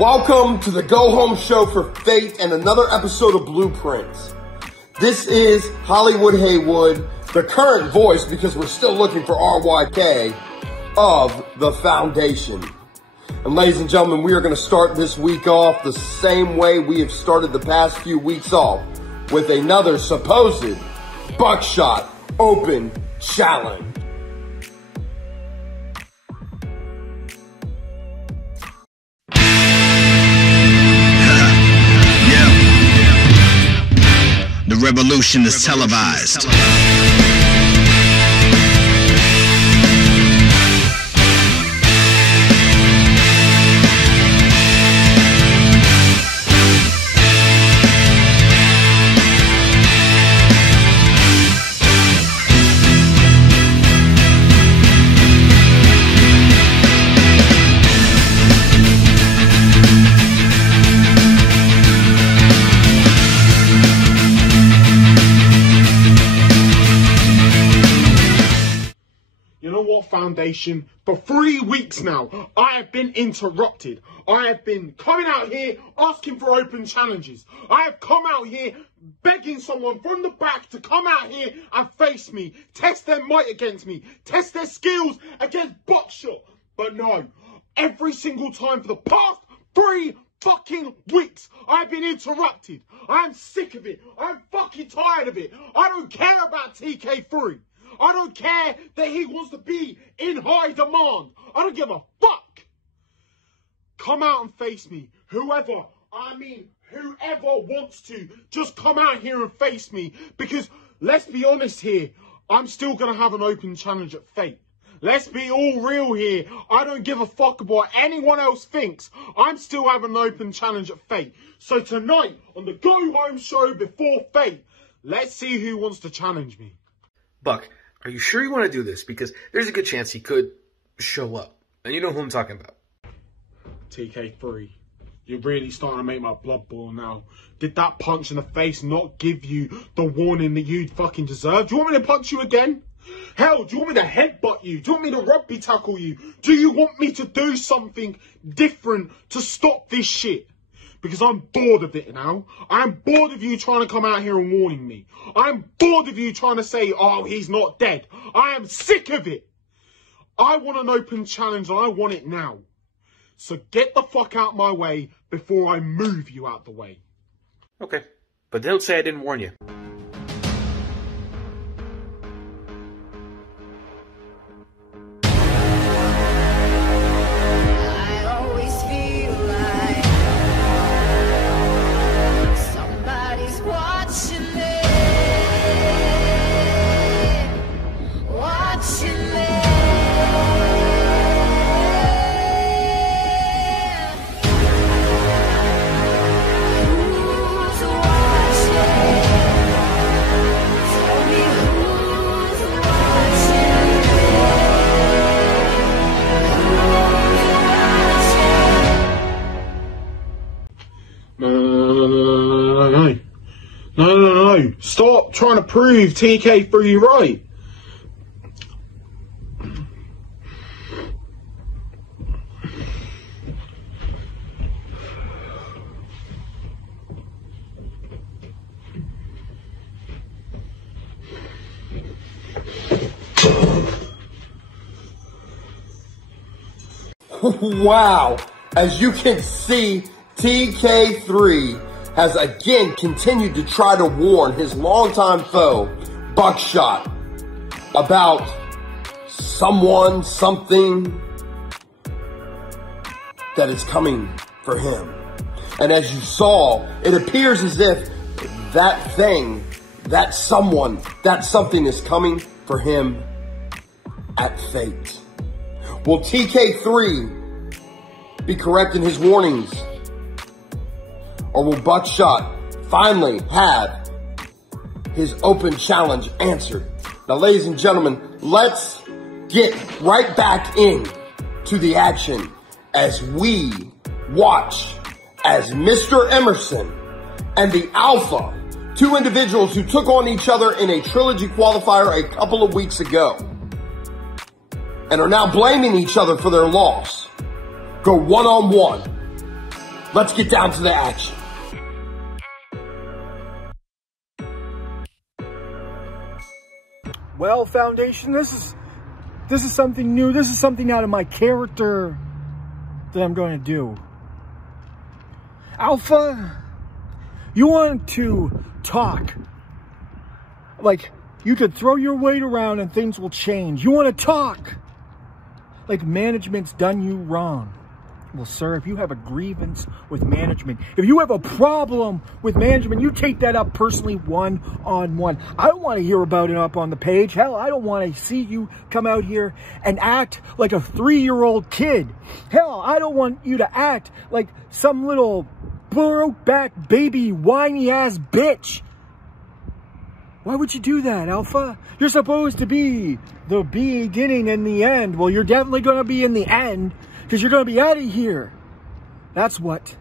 Welcome to the Go Home Show for Fate and another episode of Blueprints. This is Hollywood Haywood, the current voice, because we're still looking for RYK, of the Foundation. And ladies and gentlemen, we are going to start this week off the same way we have started the past few weeks off, with another supposed Buckshot Open Challenge. The revolution is televised. Foundation, for 3 weeks now, I have been interrupted. I have been coming out here asking for open challenges. I have come out here begging someone from the back to come out here and face me, test their might against me, test their skills against Buckshot. But no, every single time for the past 3 fucking weeks, I've been interrupted. I am sick of it. I'm fucking tired of it. I don't care about TK3. I don't care that he wants to be in high demand. I don't give a fuck. Come out and face me. Whoever wants to, just come out here and face me. Because, let's be honest here, I'm still going to have an open challenge at Fate. Let's be all real here. I don't give a fuck about what anyone else thinks. I'm still having an open challenge at Fate. So tonight, on the Go Home Show before Fate, let's see who wants to challenge me. Buck, are you sure you want to do this? Because there's a good chance he could show up. And you know who I'm talking about. TK3, you're really starting to make my blood boil now. Did that punch in the face not give you the warning that you'd fucking deserve? Do you want me to punch you again? Hell, do you want me to headbutt you? Do you want me to rugby tackle you? Do you want me to do something different to stop this shit? Because I'm bored of it now. I'm bored of you trying to come out here and warning me. I'm bored of you trying to say, oh, he's not dead. I am sick of it. I want an open challenge and I want it now. So get the fuck out my way before I move you out the way. Okay, but don't say I didn't warn you. No. Stop trying to prove TK3 right. Wow, as you can see, TK3 has again continued to try to warn his longtime foe, Buckshot, about someone, something that is coming for him. And as you saw, it appears as if that thing, that someone, that something is coming for him at Fate. Will TK3 be correct in his warnings? Or will Buckshot finally have his open challenge answered? Now, ladies and gentlemen, let's get right back in to the action as we watch as Mr. Emerson and the Alpha, two individuals who took on each other in a trilogy qualifier a couple of weeks ago and are now blaming each other for their loss, go one-on-one Let's get down to the action. Well, Foundation, this is something new. This is something out of my character that I'm going to do. Alpha, you want to talk. Like, you could throw your weight around and things will change. You want to talk. Like management's done you wrong. Well, sir, if you have a grievance with management, if you have a problem with management, you take that up personally one-on-one. I don't want to hear about it up on the page. Hell, I don't want to see you come out here and act like a 3-year-old kid. Hell, I don't want you to act like some little broke-back baby whiny-ass bitch. Why would you do that, Alpha? You're supposed to be the beginning and the end. Well, you're definitely going to be in the end, because you're going to be out of here. That's what.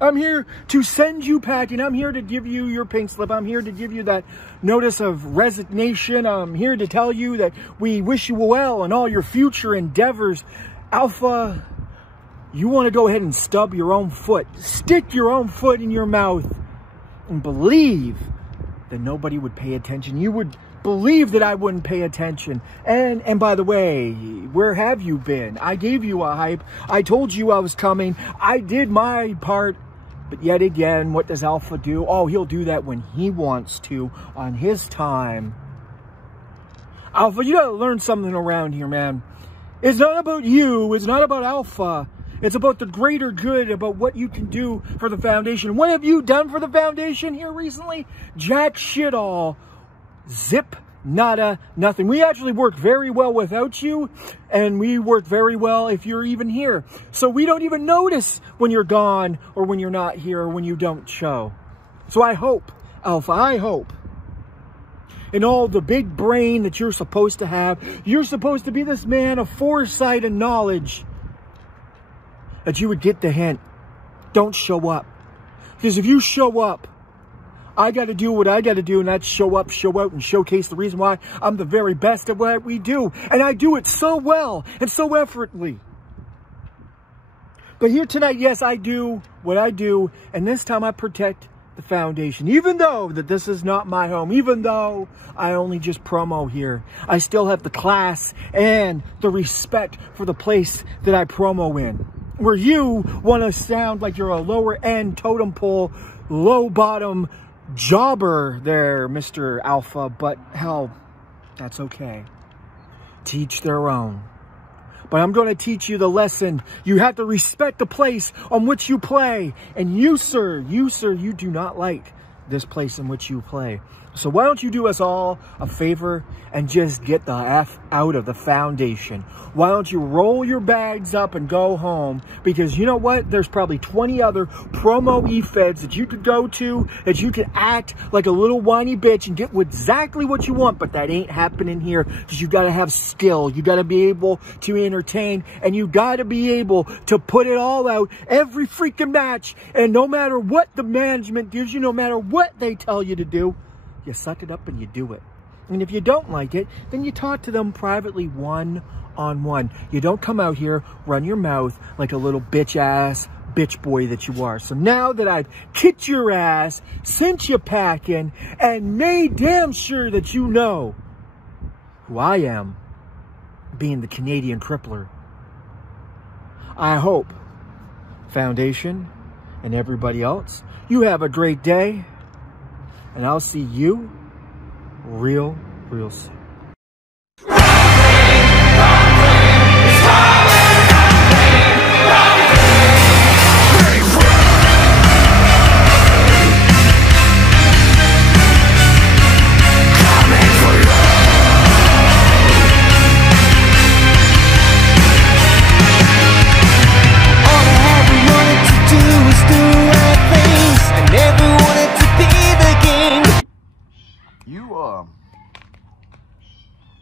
I'm here to send you packing. I'm here to give you your pink slip. I'm here to give you that notice of resignation. I'm here to tell you that we wish you well in all your future endeavors. Alpha, you want to go ahead and stub your own foot. Stick your own foot in your mouth and believe that nobody would pay attention. You would believe that I wouldn't pay attention. And by the way, where have you been? I gave you a hype. I told you I was coming. I did my part. But yet again, what does Alpha do? Oh, he'll do that when he wants to, on his time. Alpha, you gotta learn something around here, man. It's not about you. It's not about Alpha. It's about the greater good, about what you can do for the Foundation. What have you done for the Foundation here recently? Jack shit all. Zip, nada, nothing. We actually work very well without you, and we work very well if you're even here. So we don't even notice when you're gone, or when you're not here, or when you don't show. So I hope, Alpha, I hope, in all the big brain that you're supposed to have, you're supposed to be this man of foresight and knowledge, that you would get the hint. Don't show up. Because if you show up, I got to do what I got to do, and that's show up, show out, and showcase the reason why I'm the very best at what we do. And I do it so well and so effortlessly. But here tonight, yes, I do what I do, and this time I protect the Foundation. Even though that this is not my home, even though I only just promo here, I still have the class and the respect for the place that I promo in. Where you want to sound like you're a lower end totem pole, low bottom jobber there, Mr. Alpha, but hell, that's okay. Teach their own. But I'm going to teach you the lesson. You have to respect the place on which you play. And you, sir, you do not like this place in which you play. So why don't you do us all a favor and just get the F out of the Foundation? Why don't you roll your bags up and go home? Because you know what? There's probably 20 other promo e-feds that you could go to, that you could act like a little whiny bitch and get exactly what you want. But that ain't happening here, because you got to have skill. You got to be able to entertain, and you got to be able to put it all out every freaking match. And no matter what the management gives you, no matter what they tell you to do, you suck it up and you do it. And if you don't like it, then you talk to them privately one-on-one. You don't come out here, run your mouth like a little bitch-ass bitch boy that you are. So now that I've kicked your ass, sent you packing, and made damn sure that you know who I am, being the Canadian Crippler, I hope, Foundation and everybody else, you have a great day. And I'll see you real soon.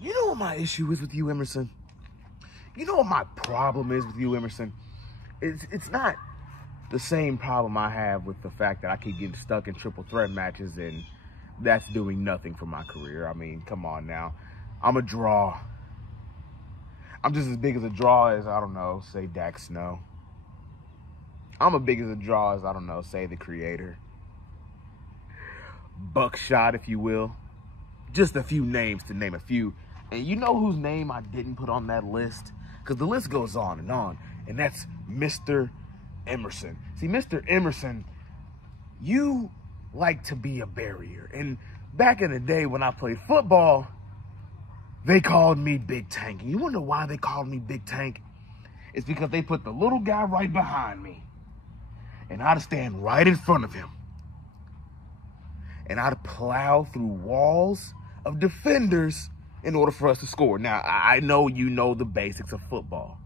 You know what my issue is with you, Emerson? You know what my problem is with you, Emerson? It's not the same problem I have with the fact that I keep getting stuck in triple threat matches and that's doing nothing for my career. I mean, come on now. I'm a draw. I'm just as big as a draw as, I don't know, say Dax Snow. I'm as big as a draw as, I don't know, say the Creator. Buckshot, if you will. Just a few names to name a few. And you know whose name I didn't put on that list? Because the list goes on, and that's Mr. Emerson. See, Mr. Emerson, you like to be a barrier. And back in the day when I played football, they called me Big Tank. And you wonder why they called me Big Tank? It's because they put the little guy right behind me. And I'd stand right in front of him. And I'd plow through walls of defenders in order for us to score. Now, I know you know the basics of football.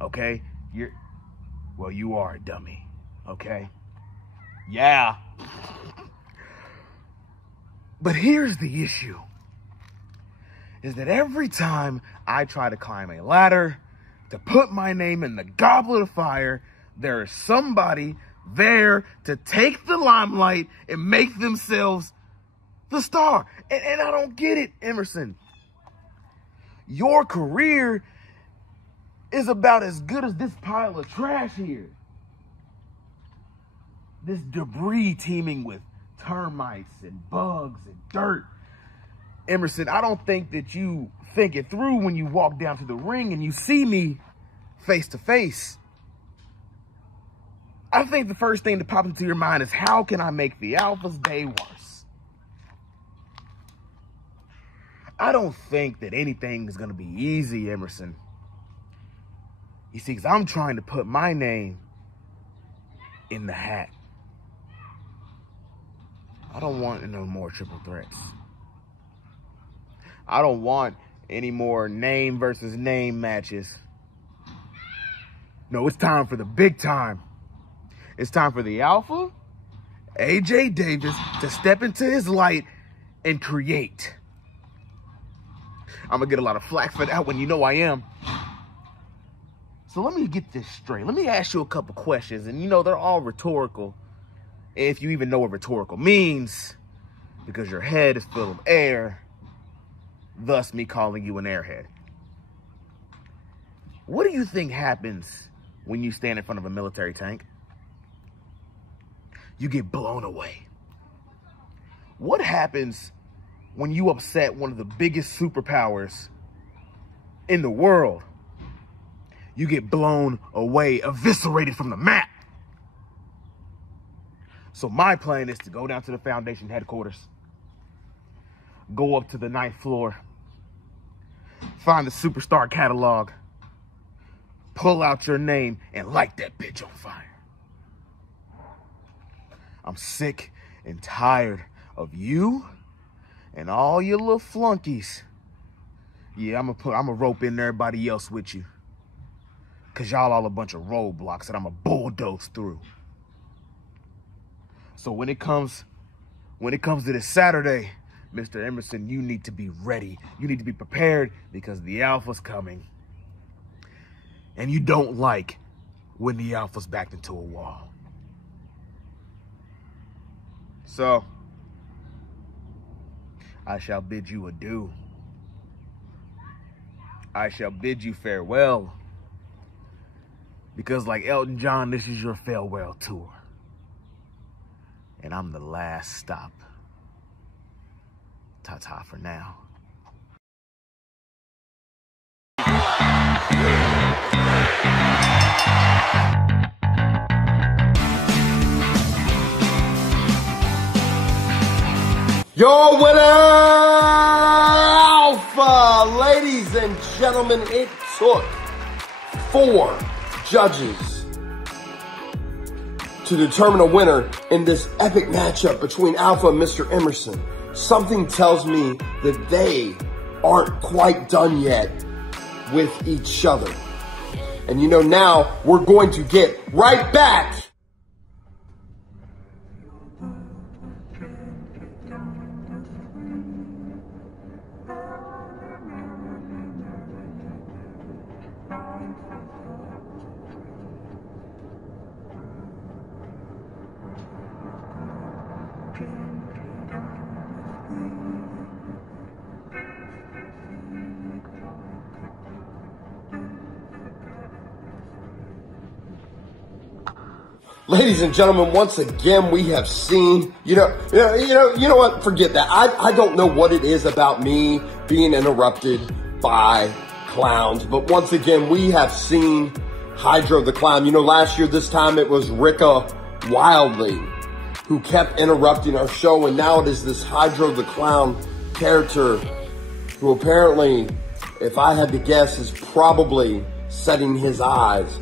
Okay? You are a dummy. Okay? Yeah. But here's the issue. Is that every time I try to climb a ladder to put my name in the goblet of fire, there is somebody there to take the limelight and make themselves the star. And I don't get it, Emerson. Your career is about as good as this pile of trash here. This debris teeming with termites and bugs and dirt. Emerson, I don't think that you think it through when you walk down to the ring and you see me face to face. I think the first thing that pops into your mind is, how can I make the Alpha's day worse? I don't think that anything is going to be easy, Emerson. You see, because I'm trying to put my name in the hat. I don't want no more triple threats. I don't want any more name versus name matches. No, it's time for the big time. It's time for the Alpha, AJ Davis, to step into his light and create. I'm going to get a lot of flack for that one. You know I am. So let me get this straight. Let me ask you a couple questions. And, you know, they're all rhetorical. If you even know what rhetorical means. Because your head is full of air. Thus, me calling you an airhead. What do you think happens when you stand in front of a military tank? You get blown away. What happens when you upset one of the biggest superpowers in the world? You get blown away, eviscerated from the map. So my plan is to go down to the Foundation headquarters, go up to the 9th floor, find the superstar catalog, pull out your name, and light that bitch on fire. I'm sick and tired of you and all your little flunkies. Yeah, I'm gonna rope in everybody else with you. Cause y'all all a bunch of roadblocks that I'm gonna bulldoze through. So when it comes to this Saturday, Mr. Emerson, you need to be ready. You need to be prepared because the Alpha's coming. And you don't like when the Alpha's backed into a wall. So, I shall bid you adieu. I shall bid you farewell. Because like Elton John, this is your farewell tour. And I'm the last stop. Ta-ta for now. Your winner, Alpha! Ladies and gentlemen, it took 4 judges to determine a winner in this epic matchup between Alpha and Mr. Emerson. Something tells me that they aren't quite done yet with each other. And you know, now we're going to get right back . Ladies and gentlemen, once again, we have seen, you know what? Forget that. I don't know what it is about me being interrupted by clowns, but once again, we have seen Hydro the Clown. You know, last year, this time it was Ricka Wildly who kept interrupting our show, and now it is this Hydro the Clown character who apparently, if I had to guess, is probably setting his eyes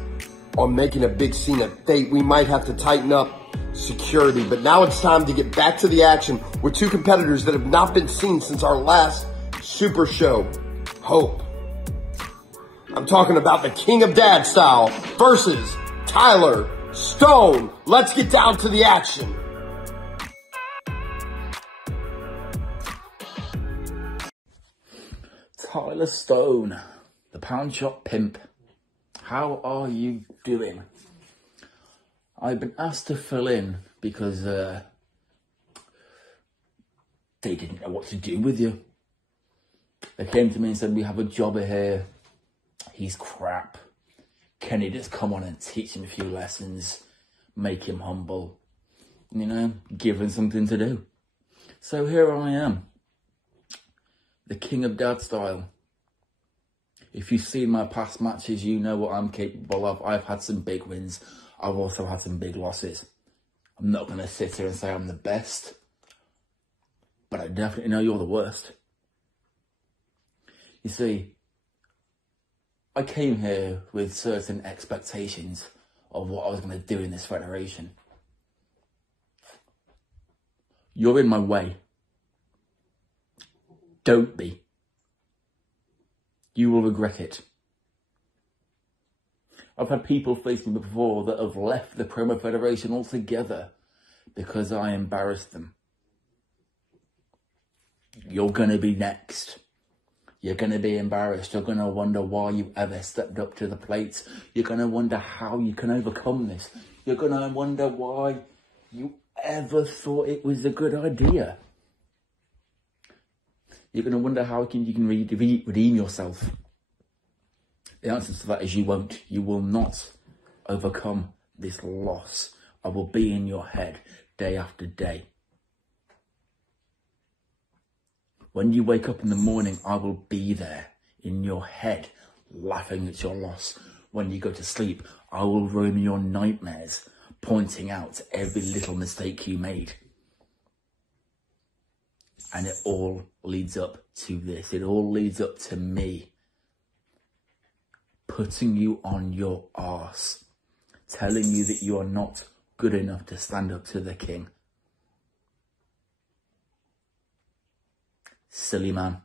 on making a big scene at Fate. We might have to tighten up security, but now it's time to get back to the action with two competitors that have not been seen since our last Super Show. Hope. I'm talking about the King of Dad Style versus Tyler Stone. Let's get down to the action. Tyler Stone, the Pound Shop Pimp. How are you doing? I've been asked to fill in because they didn't know what to do with you. They came to me and said, we have a jobber here. He's crap. Can you just come on and teach him a few lessons, make him humble, you know, give him something to do. So here I am, the King of Dad Style. If you've seen my past matches, you know what I'm capable of. I've had some big wins. I've also had some big losses. I'm not going to sit here and say I'm the best, but I definitely know you're the worst. You see, I came here with certain expectations of what I was going to do in this federation. You're in my way. Don't be. You will regret it. I've had people facing me before that have left the Promo Federation altogether because I embarrassed them. You're going to be next. You're going to be embarrassed. You're going to wonder why you ever stepped up to the plate. You're going to wonder how you can overcome this. You're going to wonder why you ever thought it was a good idea. You're going to wonder how you can redeem yourself. The answer to that is you won't. You will not overcome this loss. I will be in your head day after day. When you wake up in the morning, I will be there in your head, laughing at your loss. When you go to sleep, I will roam your nightmares, pointing out every little mistake you made. And it all leads up to this. It all leads up to me putting you on your arse, telling you that you are not good enough to stand up to the king. Silly man.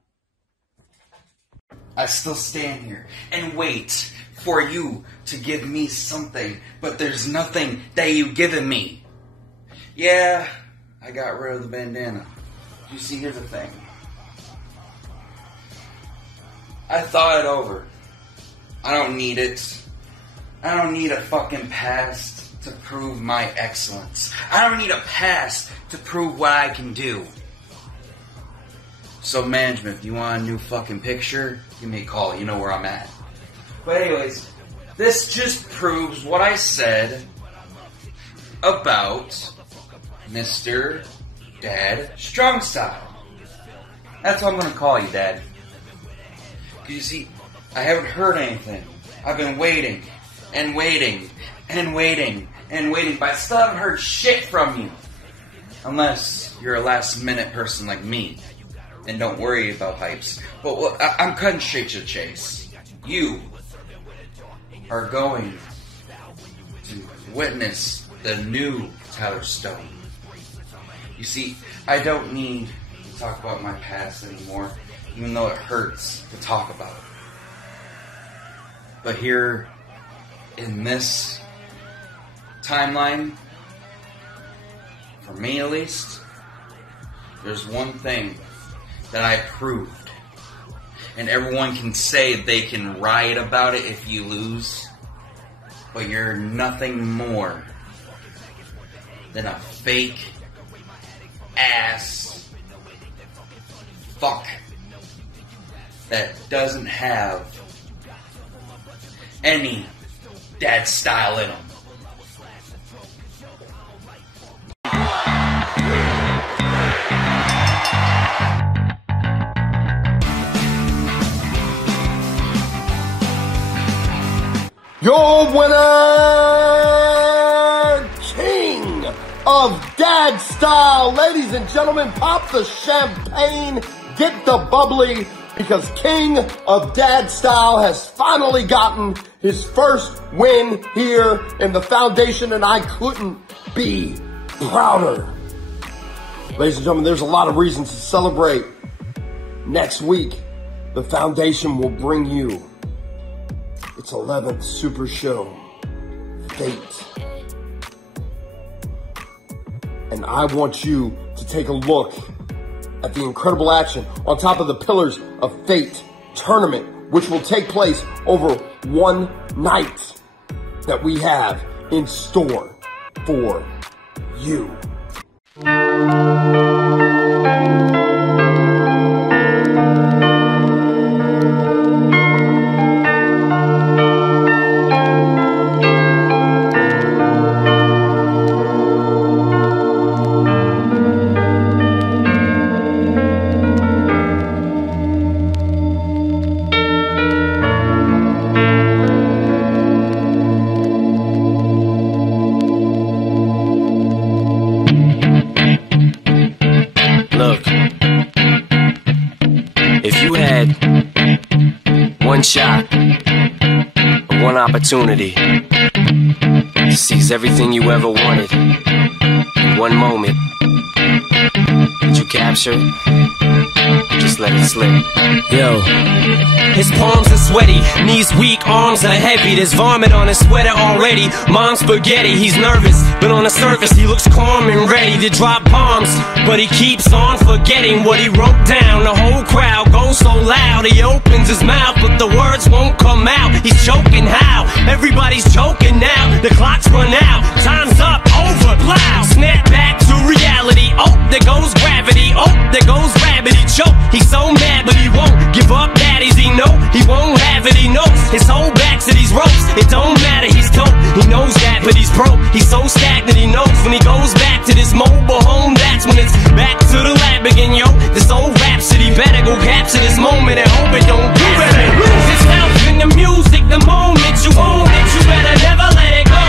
I still stand here and wait for you to give me something, but there's nothing that you've given me. Yeah, I got rid of the bandana. You see, here's the thing. I thought it over. I don't need it. I don't need a fucking past to prove my excellence. I don't need a past to prove what I can do. So management, if you want a new fucking picture, give me a call. You know where I'm at. But anyways, this just proves what I said about Mr. Dad Strong Style. That's what I'm going to call you, Dad. Because you see, I haven't heard anything. I've been waiting and waiting and waiting and waiting, but I still haven't heard shit from you. Unless you're a last minute person like me and don't worry about hypes. But well, I'm cutting straight to the chase. You are going to witness the new Tyler Stone. You see, I don't need to talk about my past anymore, even though it hurts to talk about it. But here, in this timeline, for me at least, there's one thing that I proved. And everyone can say they can riot about it if you lose, but you're nothing more than a fake ass fuck that doesn't have any dad style in him. Your winner, King of Dad Style. Ladies and gentlemen, pop the champagne, get the bubbly, because King of Dad Style has finally gotten his first win here in the foundation, and I couldn't be prouder. Ladies and gentlemen, there's a lot of reasons to celebrate. Next week, the foundation will bring you its 11th Super Show, Fate. And I want you to take a look at the incredible action on top of the Pillars of Fate tournament, which will take place over one night, that we have in store for you. Shot, one opportunity to seize everything you ever wanted in one moment. Did you capture it? Or just let it slip? Yo. His palms are sweaty, knees weak, arms are heavy. There's vomit on his sweater already. Mom's spaghetti, he's nervous, but on the surface he looks calm and ready to drop bombs. But he keeps on forgetting what he wrote down. The whole crowd goes so loud, he opens his mouth, but the words won't come out. He's choking how? Everybody's choking now. The clock's run out, time's up, over, loud. Snap back to reality. Oh, there goes gravity. Oh, there goes rabbit. He choke. He's so mad, but he won't give up. Daddies, he know he won't have it. He knows his whole back to these ropes. It don't matter, he's dope. He knows that, but he's broke. He's so stagnant. He knows when he goes back to this mobile home, that's when it's back to the lab again, yo. This old rhapsody better go capture this moment and hope it don't do it. Lose itself in the music, the moment you own it, you better never let it go.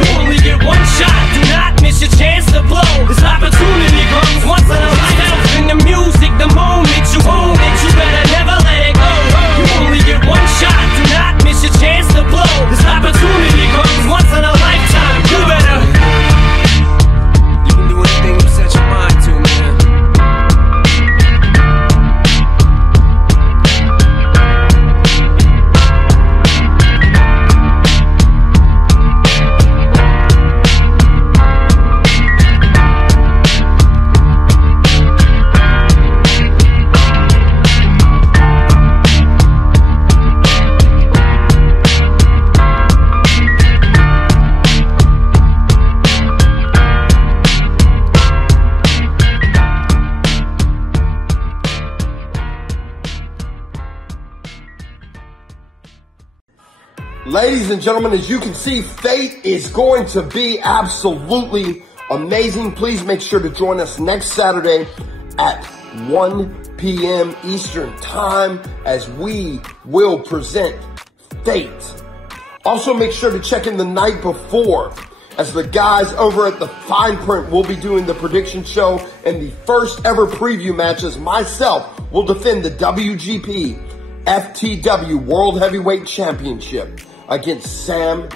You only get one shot, do not miss your chance to blow. This opportunity comes once in a lifetime. In the music, the moment you own it, you better never let it go. You only get one shot, do not miss your chance to blow. This opportunity comes once in a lifetime. You better. You can do anything you set your mind to, man. Ladies and gentlemen, as you can see, Fate is going to be absolutely amazing. Please make sure to join us next Saturday at 1 p.m. Eastern Time as we will present Fate. Also, make sure to check in the night before, as the guys over at the Fine Print will be doing the prediction show, and the first ever preview match as myself will defend the WGP FTW World Heavyweight Championship against Sam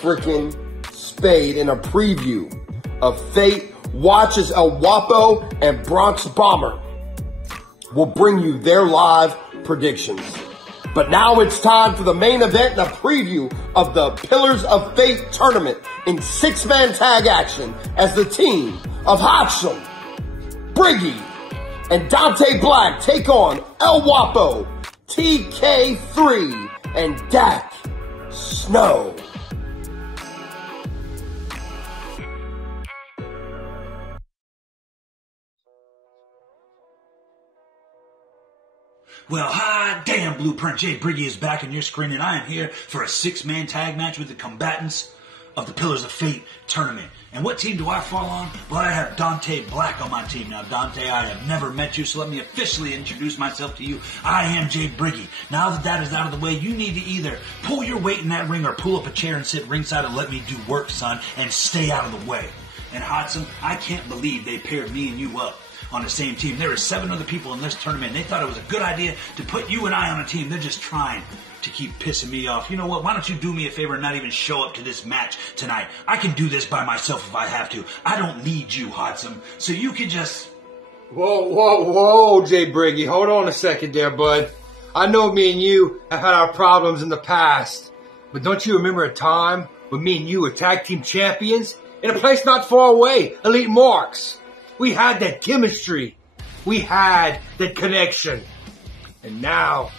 freaking Spade in a preview of Fate. Watch as El Guapo and Bronx Bomber will bring you their live predictions. But now it's time for the main event and a preview of the Pillars of Fate tournament in 6-man tag action as the team of Hotchum, Briggy, and Dante Black take on El Guapo, TK3, and Dak Snow. Well, hi, damn, Blueprint Jay Briggy is back on your screen, and I am here for a 6-man tag match with the combatants of the Pillars of Fate tournament. And what team do I fall on? Well, I have Dante Black on my team. Now, Dante, I have never met you, so let me officially introduce myself to you. I am Jay Briggy. Now that that is out of the way, you need to either pull your weight in that ring or pull up a chair and sit ringside and let me do work, son, and stay out of the way. And Hodson, I can't believe they paired me and you up on the same team. There are 7 other people in this tournament, and they thought it was a good idea to put you and I on a team. They're just trying to keep pissing me off. You know what? Why don't you do me a favor and not even show up to this match tonight? I can do this by myself if I have to. I don't need you, Hodson. So you can just... Whoa, Jay Briggy. Hold on a second there, bud. I know me and you have had our problems in the past, but don't you remember a time when me and you were tag team champions in a place not far away, Elite Marks? We had that chemistry. We had that connection. And now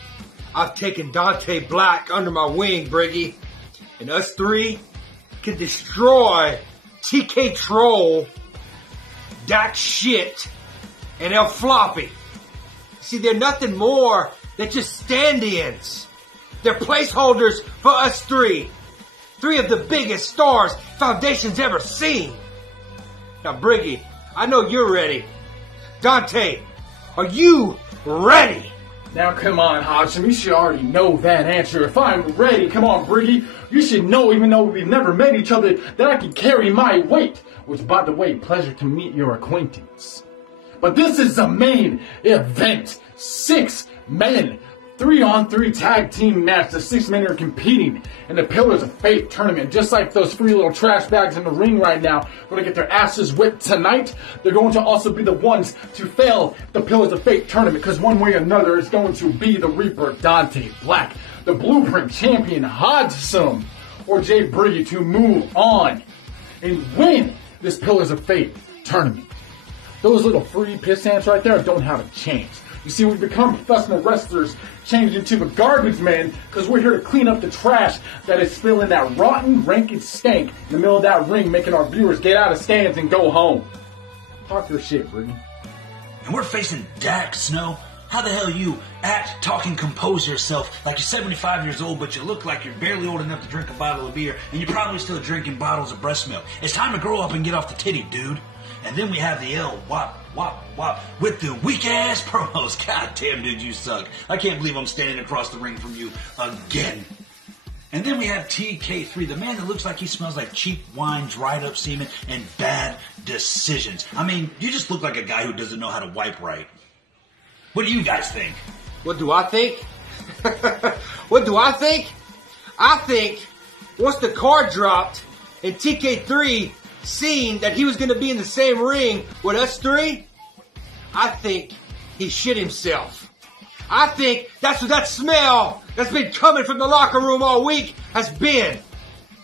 I've taken Dante Black under my wing, Briggy. And us 3 can destroy TK Troll, Dak Shit, and El Floppy. See, they're nothing more than just stand-ins. They're placeholders for us 3. 3 of the biggest stars Foundation's ever seen. Now, Briggy, I know you're ready. Dante, are you ready? Now, come on, Hodgson. You should already know that answer. If I'm ready, come on, Briggy. You should know, even though we've never met each other, that I can carry my weight. Which, by the way, pleasure to meet your acquaintance. But this is the main event. 6 men. 3-on-3 tag team match. The 6 men are competing in the Pillars of Fate tournament. Just like those 3 little trash bags in the ring right now, going to get their asses whipped tonight. They're going to also be the ones to fail the Pillars of Fate tournament, because one way or another it's going to be the Reaper Dante Black, the Blueprint champion Hodson, or Jay Briggy to move on and win this Pillars of Fate tournament. Those little free piss ants right there don't have a chance. You see, we've become professional wrestlers, changed into the garbage men, because we're here to clean up the trash that is spilling that rotten, rank stank in the middle of that ring, making our viewers get out of stands and go home. Talk your shit, Briggy. And we're facing Dak Snow. How the hell you act, talk, and compose yourself like you're 75 years old, but you look like you're barely old enough to drink a bottle of beer, and you're probably still drinking bottles of breast milk. It's time to grow up and get off the titty, dude. And then we have the L-Wop with the weak-ass promos. God damn, dude, you suck. I can't believe I'm standing across the ring from you again. And then we have TK3, the man that looks like he smells like cheap wine, dried up semen, and bad decisions. I mean, you just look like a guy who doesn't know how to wipe right. What do you guys think? What do I think? What do I think? I think once the card dropped and TK3 seen that he was going to be in the same ring with us 3, I think he shit himself. I think that's what that smell that's been coming from the locker room all week has been.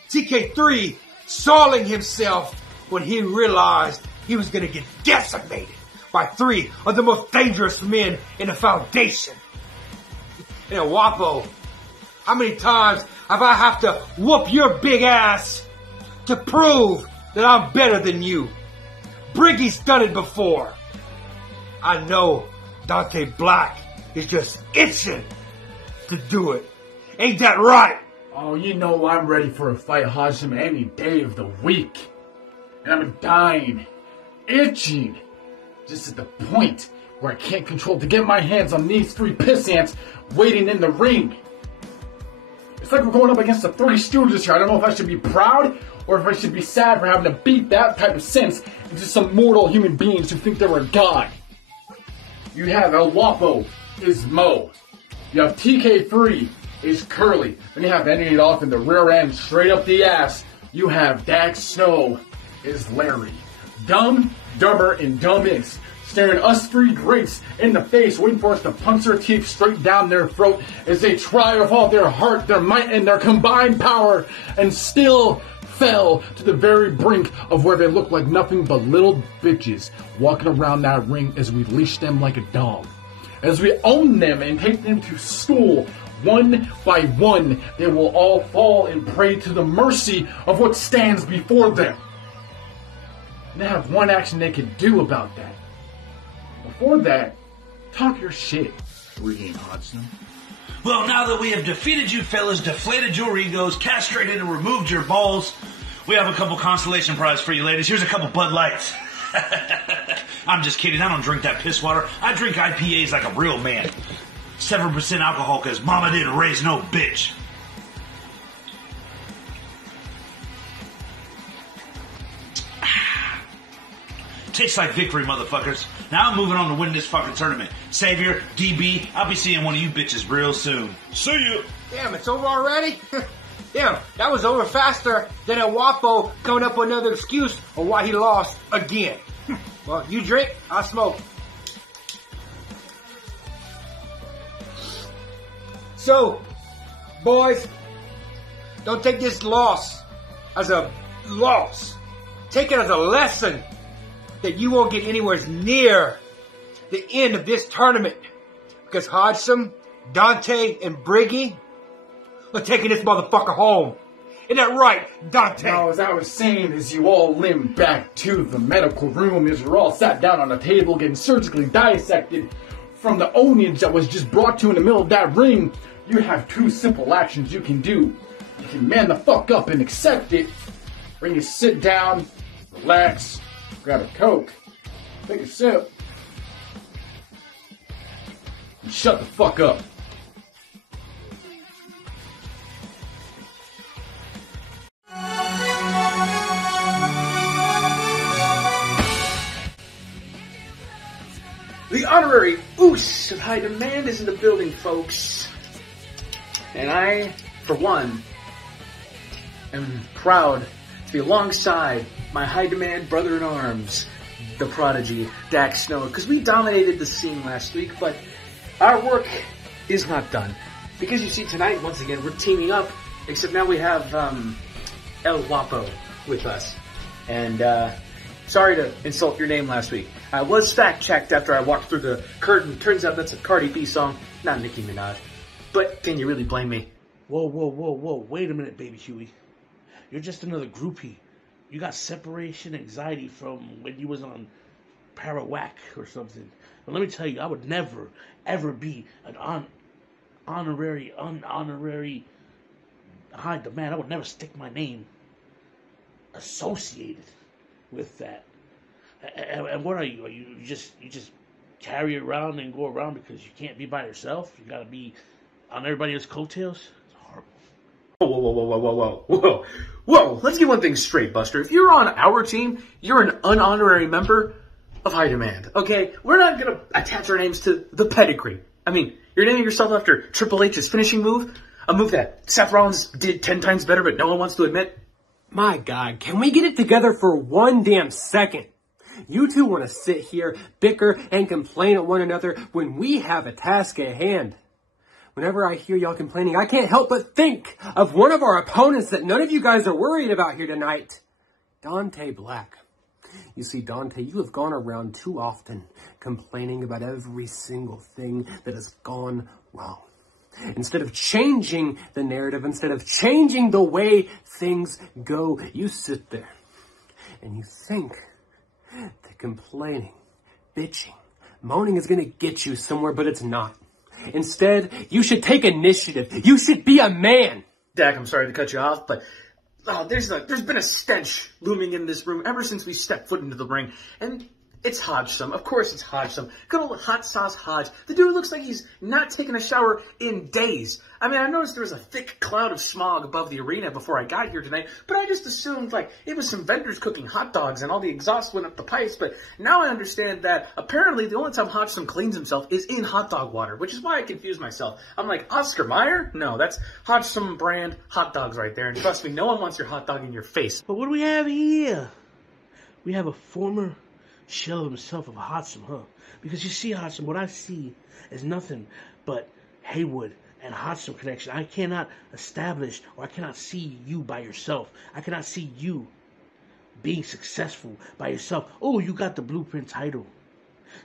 TK3 soiling himself when he realized he was going to get decimated by 3 of the most dangerous men in the Foundation. And Wapo, how many times have I have to whoop your big ass to prove that I'm better than you? Briggy's done it before. I know Dante Black is just itching to do it. Ain't that right? Oh, you know I'm ready for a fight, Hodgson, any day of the week. And I'm dying, itching, just at the point where I can't control to get my hands on these 3 piss ants waiting in the ring. It's like we're going up against the 3 Stooges here. I don't know if I should be proud or if I should be sad for having to beat that type of sense into some mortal human beings who think they're a god. You have El Guapo is Mo. You have TK3 is Curly. Then you have ending it off in the rear end, straight up the ass. You have Dak Snow is Larry. Dumb, dumber, and dumbest. Staring us 3 greats in the face, waiting for us to punch their teeth straight down their throat as they try with all their heart, their might, and their combined power, and still fell to the very brink of where they look like nothing but little bitches walking around that ring as we leash them like a dog. As we own them and take them to school, one by one, they will all fall and pray to the mercy of what stands before them. And they have one action they can do about that. Before that, talk your shit, Briggy and Hodson. Well, now that we have defeated you fellas, deflated your egos, castrated and removed your balls, We have a couple consolation prizes for you, ladies. Here's a couple Bud Lights. I'm just kidding. I don't drink that piss water. I drink IPAs like a real man. 7% alcohol because mama didn't raise no bitch. Tastes like victory, motherfuckers. Now I'm moving on to win this fucking tournament. Savior, DB, I'll be seeing one of you bitches real soon. See you. Damn, it's over already? Damn, that was over faster than a Wapo coming up with another excuse on why he lost again. Well, you drink, I smoke. So, boys, don't take this loss as a loss. Take it as a lesson that you won't get anywhere near the end of this tournament. Because Hodgson, Dante, and Briggy are taking this motherfucker home. Isn't that right, Dante? Now, as I was saying, as you all limped back to the medical room, as you're all sat down on a table getting surgically dissected from the onions that was just brought to you in the middle of that ring, you have two simple actions you can do. You can man the fuck up and accept it, or you sit down, relax, grab a Coke, take a sip, and shut the fuck up. The honorary Oos of High Demand is in the building, folks. And I, for one, am proud to be alongside my High Demand brother-in-arms, the prodigy, Dax Snow, because we dominated the scene last week, but our work is not done. Because you see, tonight, once again, we're teaming up, except now we have El Guapo with us. And, sorry to insult your name last week. I was fact-checked after I walked through the curtain. Turns out that's a Cardi B song, not Nicki Minaj. But can you really blame me? Whoa, whoa, whoa, whoa. Wait a minute, baby Huey. You're just another groupie. You got separation anxiety from when you was on Parawhack or something. But let me tell you, I would never, ever be an honorary High Demand. I would never stick my name associated with that. And what are you? Are you just carry it around and go around because you can't be by yourself? You gotta be on everybody else's coattails? It's horrible. Whoa. Let's get one thing straight, Buster. If you're on our team, you're an unhonorary member of High Demand. Okay? We're not gonna attach our names to the pedigree. I mean, you're naming yourself after Triple H's finishing move? A move that Seth Rollins did 10 times better, but no one wants to admit? My God, can we get it together for one damn second? You two want to sit here, bicker, and complain at one another when we have a task at hand. Whenever I hear y'all complaining, I can't help but think of one of our opponents that none of you guys are worried about here tonight. Dante Black. You see, Dante, you have gone around too often complaining about every single thing that has gone wrong. Instead of changing the narrative, instead of changing the way things go, you sit there and you think that complaining, bitching, moaning is going to get you somewhere, but it's not. Instead, you should take initiative. You should be a man. Dak, I'm sorry to cut you off, but there's been a stench looming in this room ever since we stepped foot into the ring, and it's Hodgson. Of course it's Hodgson. Good old hot sauce Hodge. The dude looks like he's not taken a shower in days. I mean, I noticed there was a thick cloud of smog above the arena before I got here tonight, but I just assumed, like, it was some vendors cooking hot dogs and all the exhaust went up the pipes, but now I understand that apparently the only time Hodgson cleans himself is in hot dog water, which is why I confused myself. I'm like, Oscar Mayer? No, that's Hodgson brand hot dogs right there, and trust me, no one wants your hot dog in your face. But what do we have here? We have a former shell of himself of Hodgson, huh? Because you see, Hodgson, what I see is nothing but Haywood and Hodgson connection. I cannot establish, or I cannot see you by yourself. I cannot see you being successful by yourself. Oh, you got the Blueprint title.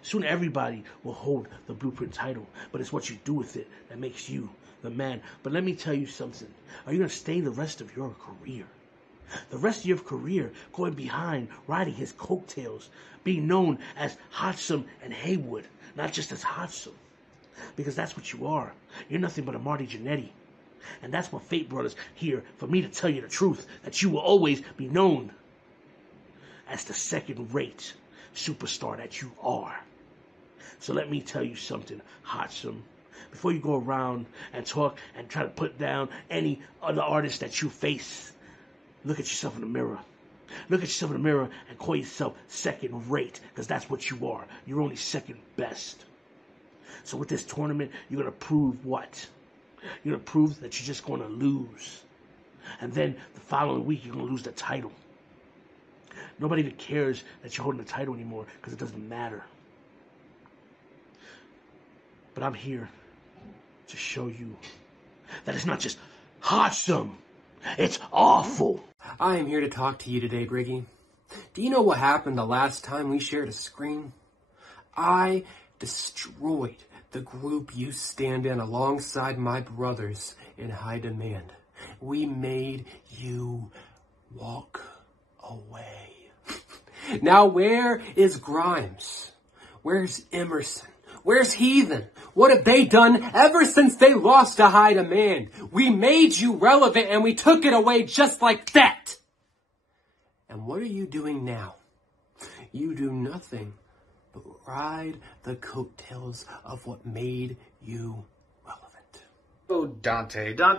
Soon everybody will hold the Blueprint title, but it's what you do with it that makes you the man. But let me tell you something. Are you going to stay the rest of your career? The rest of your career going behind, riding his coattails, being known as Hodgson and Haywood, not just as Hodgson. Because that's what you are. You're nothing but a Marty Jannetty. And that's what fate brought us here, for me to tell you the truth, that you will always be known as the second-rate superstar that you are. So let me tell you something, Hatsum. Before you go around and talk and try to put down any other artist that you face, look at yourself in the mirror. Look at yourself in the mirror and call yourself second-rate, because that's what you are. You're only second best. So with this tournament, you're going to prove what? You're going to prove that you're just going to lose. And then the following week, you're going to lose the title. Nobody even cares that you're holding the title anymore, because it doesn't matter. But I'm here to show you that it's not just awesome, it's awful. I am here to talk to you today, Briggy. Do you know what happened the last time we shared a screen? I destroyed the group you stand in alongside my brothers in High Demand. We made you walk away. Now where is Grimes? Where's Emerson? Where's Heathen? What have they done ever since they lost to High Demand? We made you relevant and we took it away just like that. And what are you doing now? You do nothing but ride the coattails of what made you relevant. Oh, Dante. I'm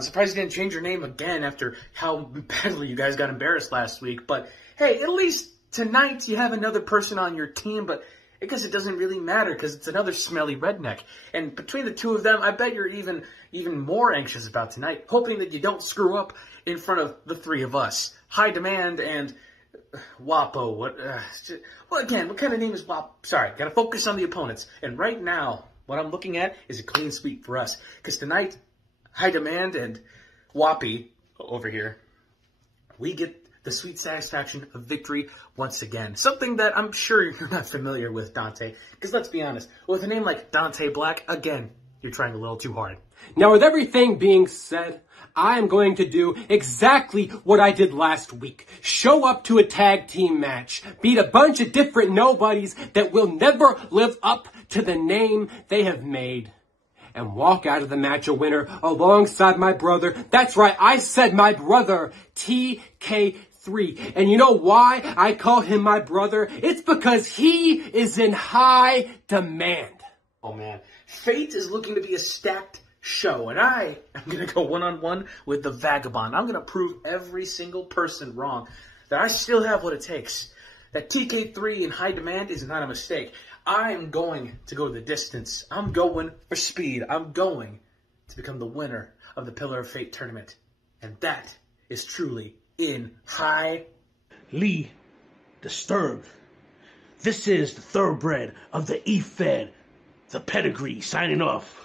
surprised you didn't change your name again after how badly you guys got embarrassed last week. But hey, at least tonight you have another person on your team, but I guess it doesn't really matter because it's another smelly redneck. And between the two of them, I bet you're even more anxious about tonight, hoping that you don't screw up in front of the three of us. High Demand and Wapo. Well, again, what kind of name is Wapo? Sorry, gotta focus on the opponents. And right now, what I'm looking at is a clean sweep for us. Because tonight, High Demand and Wappy over here, we get the sweet satisfaction of victory once again. Something that I'm sure you're not familiar with, Dante. Because let's be honest, with a name like Dante Black, again, you're trying a little too hard. Now with everything being said, I am going to do exactly what I did last week. Show up to a tag team match, beat a bunch of different nobodies that will never live up to the name they have made, and walk out of the match a winner alongside my brother. That's right, I said my brother, TK3. And you know why I call him my brother? It's because he is in high demand. Oh man, fate is looking to be a stacked show, and I am going to go one-on-one with the Vagabond. I'm going to prove every single person wrong, that I still have what it takes, that TK3 in High Demand is not a mistake. I'm going to go the distance. I'm going for speed. I'm going to become the winner of the Pillar of Fate tournament, and that is truly in High Lee Disturbed. This is the thoroughbred of the E-Fed, the pedigree, signing off.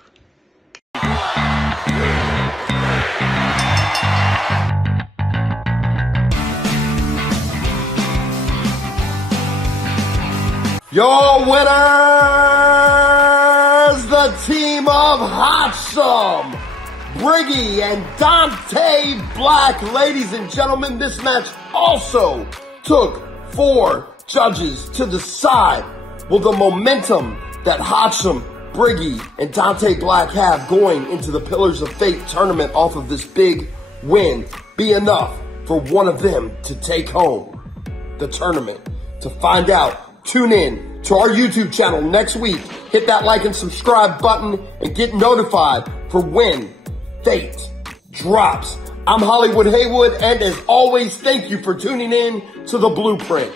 Your winners, the team of Hatsum, Briggy, and Dante Black. Ladies and gentlemen, this match also took 4 judges to decide will the momentum that Hatsum, Briggy, and Dante Black have going into the Pillars of Fate tournament off of this big win be enough for one of them to take home the tournament. To find out, tune in to our YouTube channel next week. Hit that like and subscribe button and get notified for when Fate drops. I'm Hollywood Haywood, and as always, thank you for tuning in to The Blueprint.